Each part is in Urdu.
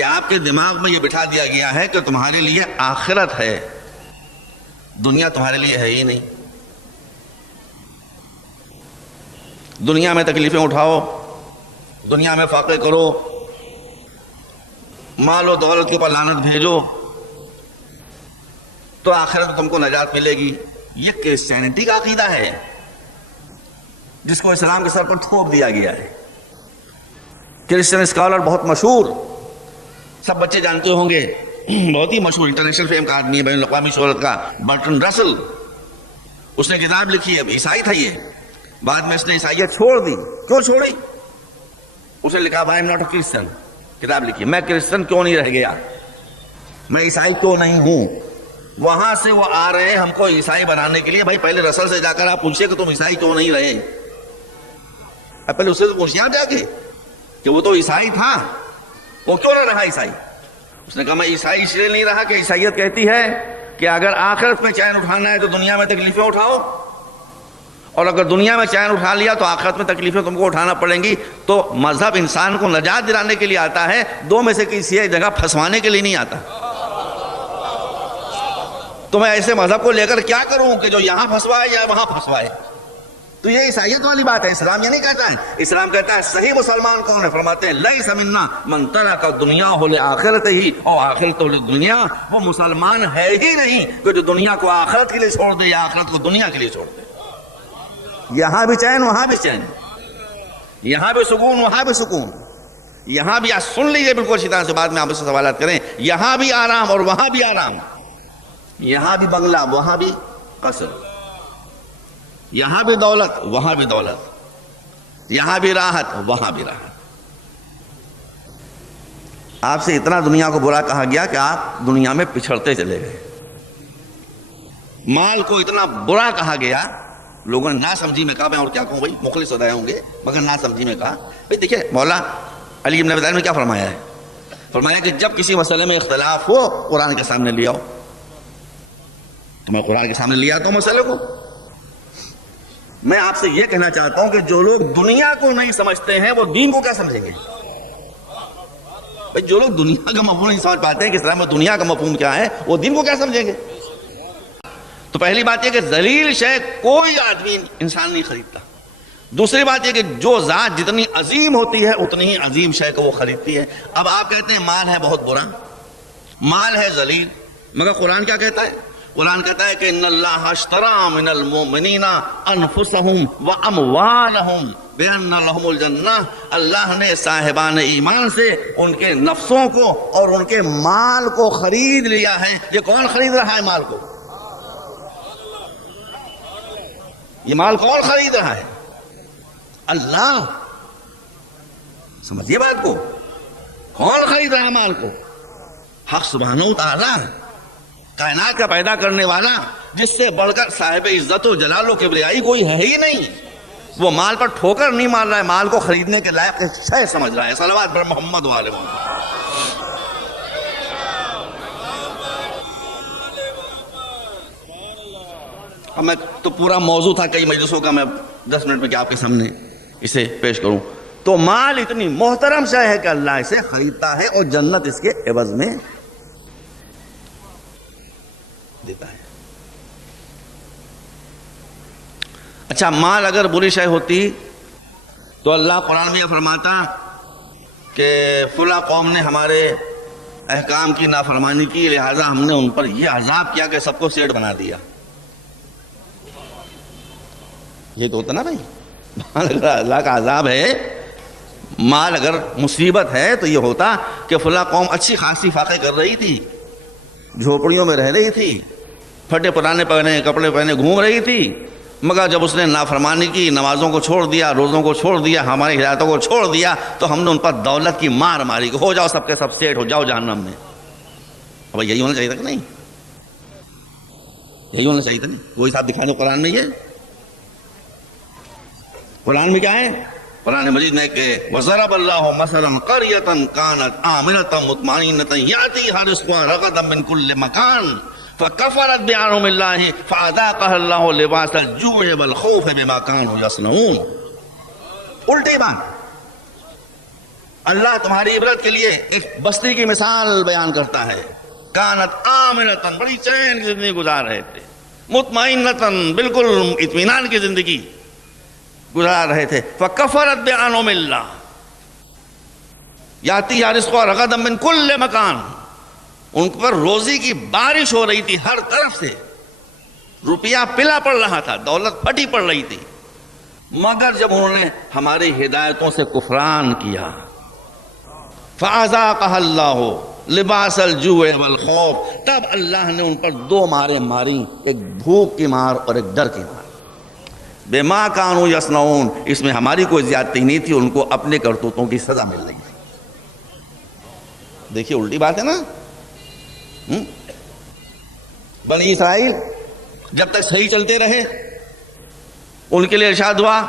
کہ آپ کے دماغ میں یہ بٹھا دیا گیا ہے کہ تمہارے لیے آخرت ہے، دنیا تمہارے لیے ہے ہی نہیں۔ دنیا میں تکلیفیں اٹھاؤ، دنیا میں فاقے کرو، مال و دولت کے اوپر لعنت بھیجو تو آخرت میں تم کو نجات ملے گی۔ یہ کرسچینٹی کا عقیدہ ہے جس کو اسلام کے سر پر تھوپ دیا گیا ہے۔ کرسچن اسکالر بہت مشہور، سب بچے جانتے ہوں گے، بہت ہی مشہور انٹرنیشنل فیم کا آدمی ہے، بین الاقوامی شہرت کا، برٹن رسل۔ اس نے کتاب لکھی ہے، عیسائی تھا یہ، بعد میں اس نے عیسائیت چھوڑ دی۔ کیوں چھوڑی؟ اس نے لکھا I am not a Christian, کتاب لکھی میں کرسچن کیوں نہیں رہ گیا، میں عیسائی کیوں نہیں ہوں۔ وہاں سے وہ آ رہے ہیں ہم کو عیسائی بنانے کے لیے۔ بھائی پہلے رسل سے جا کر آپ پوچھئے کہ تم عیسائی کیوں نہیں رہے، پہلے اس سے پوچھئے آپ جا کے کہ وہ تو عیسائی تھا، وہ کیوں نہ رہا عیسائی۔ اس نے کہا میں عیسائی اس لیے نہیں رہا کہ عیسائیت کہتی ہے کہ اگر آخرت میں چین اٹھانا ہے تو دنیا میں تکلیفیں اٹھاؤ، اور اگر دنیا میں چین اٹھا لیا تو آخرت میں تکلیفیں تم کو اٹھانا پڑیں گی۔ تو مذہب انسان کو نجات دلانے کے لیے آتا ہے، دو میں سے کسی ایک جگہ پھنسوانے کے لیے نہیں آتا۔ تو میں ایسے مذہب کو لے کر کیا کروں کہ جو یہاں پھنسوائے یا وہاں پھنسوائے؟ تو یہ عیسائیت والی بات ہے۔ اسلام یہ نہیں کہتا ہے، اسلام کہتا ہے صحیح مسلمان کون ہے؟ فرماتے ہیں لیس منا من ترک الدنیا لآخرتہ اور آخرتہ للدنیا۔ وہ مسلمان ہے ہی نہیں کہ جو دنیا کو آخرت کے لیے چھوڑ دے یا آخرت کو دنیا کے لیے چھوڑ دے۔ یہاں بھی چین وہاں بھی چین، یہاں بھی سکون وہاں بھی سکون، یہاں بھی سن لیجئے بالکل اچھی طرح سے، بعد میں آپ سے سوالات کریں۔ یہاں بھی آرام اور وہاں بھی آرام، یہاں بھی بنگلہ وہاں بھی قصر، یہاں بھی دولت وہاں بھی دولت، یہاں بھی راحت وہاں بھی راحت۔ آپ سے اتنا دنیا کو برا کہا گیا کہ آپ دنیا میں پچھڑتے چلے گئے۔ مال کو اتنا برا کہا گیا، لوگوں نے نا سمجھی میں کہا، میں اور کیا کہوں بھائی، مخلص ادائے ہوں گے مگر نا سمجھی میں کہا۔ بھائی دیکھیں مولا علی بن ابی طالب نے کیا فرمایا ہے؟ فرمایا کہ جب کسی مسئلے میں اختلاف ہو قرآن کے سامنے لے آؤ۔ تو میں قرآن کے سامنے لے آتا ہوں مسئلے کو۔ میں آپ سے یہ کہنا چاہتا ہوں کہ جو لوگ دنیا کو نہیں سمجھتے ہیں وہ دین کو کیا سمجھیں گے؟ بھئی جو لوگ دنیا کا مفہوم نہیں سمجھ پاتے ہیں کہ اسلام میں دنیا کا مفہوم کیا ہے، وہ دین کو کیا سمجھیں گے؟ تو پہلی بات یہ کہ ذلیل شے کوئی آدمی انسان نہیں خریدتا۔ دوسری بات یہ کہ جو ذات جتنی عظیم ہوتی ہے اتنی ہی عظیم شے کو وہ خریدتی ہے۔ اب آپ کہتے ہیں مال ہے بہت برا، مال ہے ذلیل، مگر قرآن کیا کہتا ہے؟ قرآن کہتا ہے کہ ان اللہ اشترى من المؤمنین انفسهم واموالهم بان لهم الجنہ۔ اللہ نے صاحبان ایمان سے ان کے نفسوں کو اور ان کے مال کو خرید لیا ہے۔ یہ کون خرید رہا ہے مال کو؟ یہ مال کون خرید رہا ہے؟ اللہ۔ سمجھیے بات کو، کون خرید رہا ہے مال کو؟ حق سبحانہ وتعالی، کائنات کا پیدا کرنے والا، جس سے بڑھ کر صاحب عزت و جلال و کبریائی کوئی ہے ہی نہیں۔ وہ مال پر ٹھوکر نہیں مار رہا ہے، مال کو خریدنے کے لائق شے سمجھ رہا ہے۔ صلوات پر محمد و آل محمد۔ اب میں تو پورا موضوع تھا کئی مجلسوں کا، میں 10 منٹ میں کیا آپ کے سامنے اسے پیش کروں۔ تو مال اتنی محترم شے ہے کہ اللہ اسے خریدتا ہے اور جنت اس کے عوض میں دیتا ہے۔ اچھا مال اگر بری شے ہوتی تو اللہ قرآن میں یہ فرماتا کہ فلاں قوم نے ہمارے احکام کی نافرمانی کی، لہذا ہم نے ان پر یہ عذاب کیا کہ سب کو سیٹ بنا دیا۔ یہ تو ہوتا نا بھائی، مال اگر اللہ کا عذاب ہے، مال اگر مصیبت ہے تو یہ ہوتا کہ فلاں قوم اچھی خاصی فاقے کر رہی تھی، جھوپڑیوں میں رہ رہی تھی، پھٹے پرانے پہنے کپڑے پہنے گھوم رہی تھی، مگر جب اس نے نافرمانی کی، نمازوں کو چھوڑ دیا، روزوں کو چھوڑ دیا، ہماری ہدایتوں کو چھوڑ دیا، تو ہم نے ان پر دولت کی مار ماری کہ ہو جاؤ سب کے سب سیٹ ہو جاؤ جہنم میں۔ اب یہی ہونا چاہیے تھا کہ نہیں؟ یہی ہونا چاہیے تھا نہیں؟ کوئی صاحب دکھا دو قرآن میں، یہ قرآن میں کیا ہے؟ قرآن مجید میں کہ وَضَرَبَ اللَّهُ مَثَلًا قَرْيَةً كَانَتْ آمِنَةً مُطْمَئِنَّةً يَأْتِيهَا رِزْقُهَا رَغَدًا مِنْ كُلِّ مَكَانٍ فَكَفَرَتْ بِأَنْعُمِ اللَّهِ فَأَذَاقَهَا اللَّهُ لِبَاسَ الْجُوعِ وَالْخَوْفِ بِمَا كَانُوا يَصْنَعُونَ۔ الٹی بات، اللہ تمہاری عبرت کے لیے ایک بستی کی مثال بیان کرتا ہے. کانت آمنتن، بڑی چین کی زندگی گزار رہے تھے، مطمئنتن، بالکل اطمینان کی زندگی گزار رہے تھے. فکفرت بانعم اللہ یاتیہا رزقہا رغدا من کل مکان، ان پر روزی کی بارش ہو رہی تھی ہر طرف سے، روپیہ پلا پڑ رہا تھا، دولت پھٹی پڑ رہی تھی، مگر جب انہوں نے ہماری ہدایتوں سے کفران کیا، فَأَذَاقَهَا اللَّهُ لِبَاسَ الْجُوعِ وَالْخَوْفِ، تب اللہ نے ان پر دو ماریں ماری، ایک بھوک کی مار اور ایک ڈر کی مار. بِمَا كَانُوا يَصْنَعُونَ، اس میں ہماری کوئی زیادتی نہیں تھی، ان کو اپنے کرتوتوں کی سزا مل رہی تھی. دیکھیے الٹی بات ہے نا. بنی اسرائیل جب تک صحیح چلتے رہے ان کے لیے ارشاد ہوا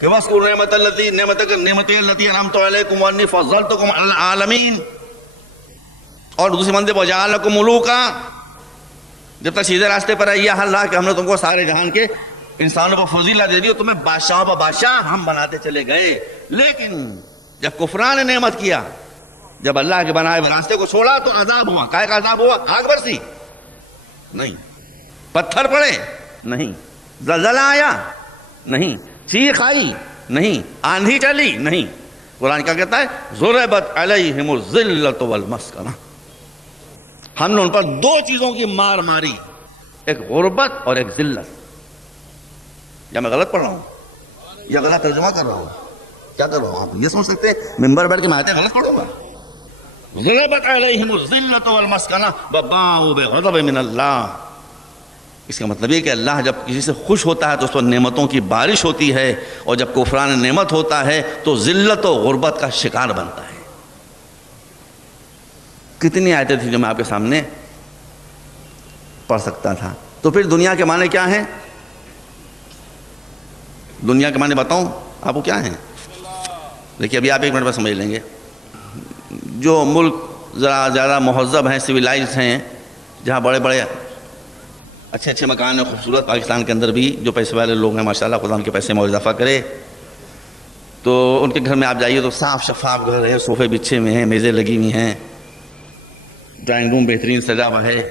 کہ وَاذْكُرُوا نِعْمَتِي الَّتِي أَنْعَمْتُ عَلَيْكُمْ وَأَنِّي فَضَّلْتُكُمْ عَلَى الْعَالَمِينَ، اور دوسری مندے وَجَعَلَكُمْ مُلُوكًا، جب تک سیدھے راستے پر ہے یہ اللہ کہ ہم نے تم کو سارے جہان کے انسانوں پر فضیلت دے دی اور تمہیں بادشاہوں پر بادشاہ ہم بناتے چلے گئے. لیکن جب کفران نعمت کیا، جب اللہ کے بنائے ہوئے راستے کو چھوڑا تو عذاب ہوا. کائے کا عذاب ہوا؟ آگ برسی نہیں، پتھر پڑے نہیں، زلزلہ آیا نہیں، چیخ آئی نہیں، آندھی چلی نہیں. قرآن کیا کہتا ہے؟ ضربت علیہم الذلۃ والمسکنہ، ہم نے ان پر دو چیزوں کی مار ماری، ایک غربت اور ایک ذلت. یا میں غلط پڑھ رہا ہوں یا غلط ترجمہ کر رہا ہوں؟ کیا کر رہا ہوں؟ آپ یہ سمجھ سکتے ہیں ممبر بیٹھ کے میں آیتیں غلط پڑھوں گا؟ ضربت علیہم الذلۃ والمسکنہ وباءوا بغضب من اللہ. اس کا مطلب یہ کہ اللہ جب کسی سے خوش ہوتا ہے تو اس پر نعمتوں کی بارش ہوتی ہے، اور جب کفران نعمت ہوتا ہے تو ذلت و غربت کا شکار بنتا ہے. کتنی آیتیں تھیں جو میں آپ کے سامنے پڑھ سکتا تھا. تو پھر دنیا کے معنی کیا ہیں؟ دنیا کے معنی بتاؤں آپ کو کیا ہیں؟ دیکھیے ابھی آپ ایک منٹ میں سمجھ لیں گے. جو ملک ذرا زیادہ مہذب ہیں، سویلائزڈ ہیں، جہاں بڑے بڑے اچھے اچھے مکان ہیں، خوبصورت، پاکستان کے اندر بھی جو پیسے والے لوگ ہیں ماشاءاللہ، خدا ان کے پیسے میں اور اضافہ کرے، تو ان کے گھر میں آپ جائیے تو صاف شفاف گھر ہے، صوفے بچھے ہوئے ہیں، میزیں لگی ہوئی ہیں، ڈرائنگ روم بہترین سجا ہوا ہے.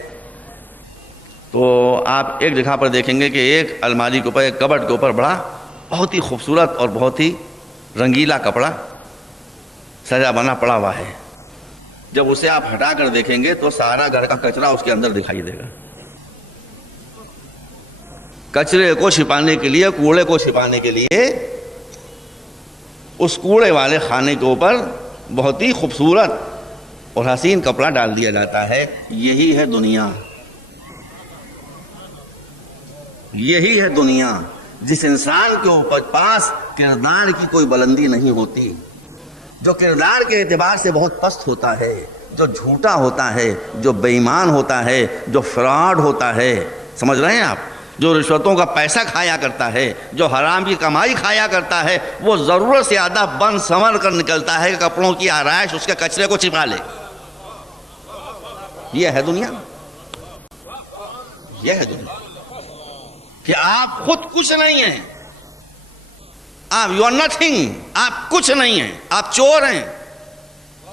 تو آپ ایک جگہ پر دیکھیں گے کہ ایک الماری کے اوپر، ایک کبڈ کے اوپر بڑا بہت ہی خوبصورت اور بہت ہی رنگیلا کپڑا سجا بنا پڑا ہوا ہے. جب اسے آپ ہٹا کر دیکھیں گے تو سارا گھر کا کچرا اس کے اندر دکھائی دے گا. کچرے کو چھپانے کے لیے، کوڑے کو چھپانے کے لیے اس کوڑے والے خانے کے اوپر بہت ہی خوبصورت اور حسین کپڑا ڈال دیا جاتا ہے. یہی ہے دنیا، یہی ہے دنیا. جس انسان کے اوپر پاس کردار کی کوئی بلندی نہیں ہوتی، جو کردار کے اعتبار سے بہت پست ہوتا ہے، جو جھوٹا ہوتا ہے، جو بے ایمان ہوتا ہے، جو فراڈ ہوتا ہے، سمجھ رہے ہیں آپ، جو رشوتوں کا پیسہ کھایا کرتا ہے، جو حرام کی کمائی کھایا کرتا ہے، وہ ضرورت سے زیادہ بن سنور کر نکلتا ہے کہ کپڑوں کی آرائش اس کے کچرے کو چھپا لے. یہ ہے دنیا، یہ ہے دنیا کہ آپ خود کچھ نہیں ہیں، آپ یو آر نتھنگ، آپ کچھ نہیں ہیں، آپ چور ہیں،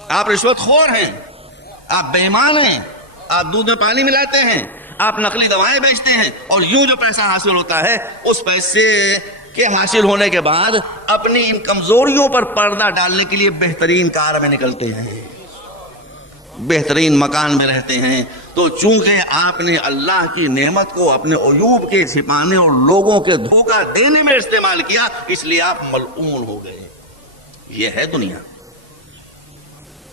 آپ رشوت خور ہیں، آپ بے ایمان ہیں، آپ دودھ میں پانی ملاتے ہیں، آپ نقلی دوائیں بیچتے ہیں، اور یوں جو پیسہ حاصل ہوتا ہے اس پیسے کے حاصل ہونے کے بعد اپنی ان کمزوریوں پر پردہ ڈالنے کے لیے بہترین کار میں نکلتے ہیں، بہترین مکان میں رہتے ہیں. تو چونکہ آپ نے اللہ کی نعمت کو اپنے عیوب کے چھپانے اور لوگوں کے دھوکہ دینے میں استعمال کیا، اس لیے آپ ملعون ہو گئے. یہ ہے دنیا،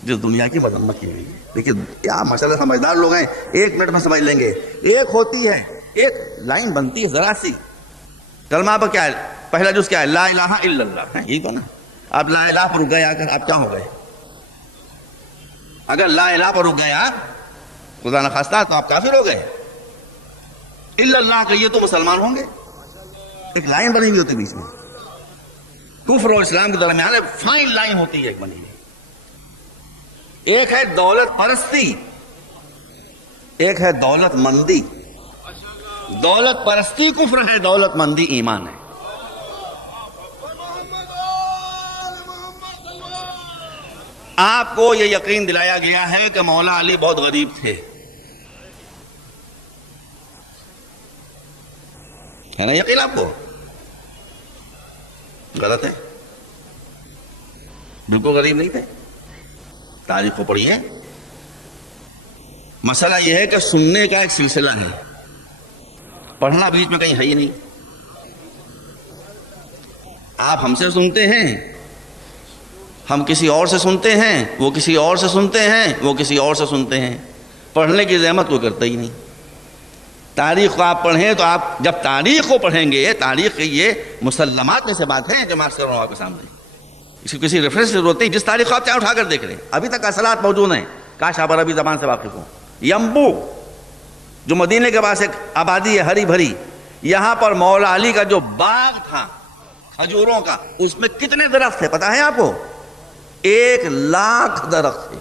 جس دنیا کی مذمت کی گئی ہے. دیکھیے کیا مسئلہ، سمجھدار لوگ ہیں، ایک منٹ میں سمجھ لیں گے. ایک ہوتی ہے، ایک لائن بنتی ہے ذرا سی. کلمہ پر کیا ہے؟ پہلا جز کیا ہے؟ لا الہ الا اللہ، یہی تو نا. آپ لا الہ پر رک گئے، آ کر آپ کیا ہو گئے؟ اگر لا الہ پر رک گئے آپ، خدا نخواستہ، تو آپ کافر ہو گئے. الا اللہ کہیے تو مسلمان ہوں گے. ایک لائن بنی ہوئی ہوتی بیچ میں، کفر اور اسلام کے درمیان فائن لائن ہوتی ہے ایک بنی ہوئی. ایک ہے دولت پرستی، ایک ہے دولت مندی. دولت پرستی کفر ہے، دولت مندی ایمان ہے. آپ کو یہ یقین دلایا گیا ہے کہ مولا علی بہت غریب تھے، ہے نا یقین آپ کو؟ غلط ہے، بالکل غریب نہیں تھے، تاریخ کو پڑھیے۔ مسئلہ یہ ہے کہ سننے کا ایک سلسلہ ہے، پڑھنا بیچ میں کہیں ہے ہی نہیں۔ آپ ہم سے سنتے ہیں، ہم کسی اور سے سنتے ہیں، وہ کسی اور سے سنتے ہیں، وہ کسی اور سے سنتے ہیں، پڑھنے کی زحمت کوئی کرتا ہی نہیں۔ تاریخ کو آپ پڑھیں تو آپ جب تاریخ کو پڑھیں گے، تاریخ کی یہ مسلمات میں سے بات ہے جو میں کر رہا ہوں آپ کے سامنے، اس کی کسی ریفرنس کی ضرورت نہیں۔ جس تاریخ کو آپ چاہے اٹھا کر دیکھ رہے ہیں، ابھی تک اصلات موجود ہیں، کاش آپ عربی زبان سے واقف ہوں۔ ینبو جو مدینے کے پاس ایک آبادی ہے ہری بھری، یہاں پر مولا علی کا جو باغ تھا کھجوروں کا، اس میں کتنے درخت تھے پتہ ہے آپ کو؟ 1,00,000 درخت تھے۔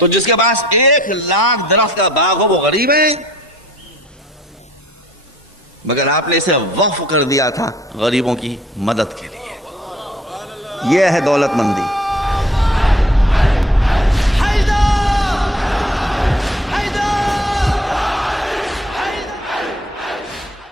تو جس کے پاس 1,00,000 درخت کا باغ ہو وہ غریب ہے، مگر آپ نے اسے وقف کر دیا تھا غریبوں کی مدد کے لیے۔ یہ ہے دولت مندی۔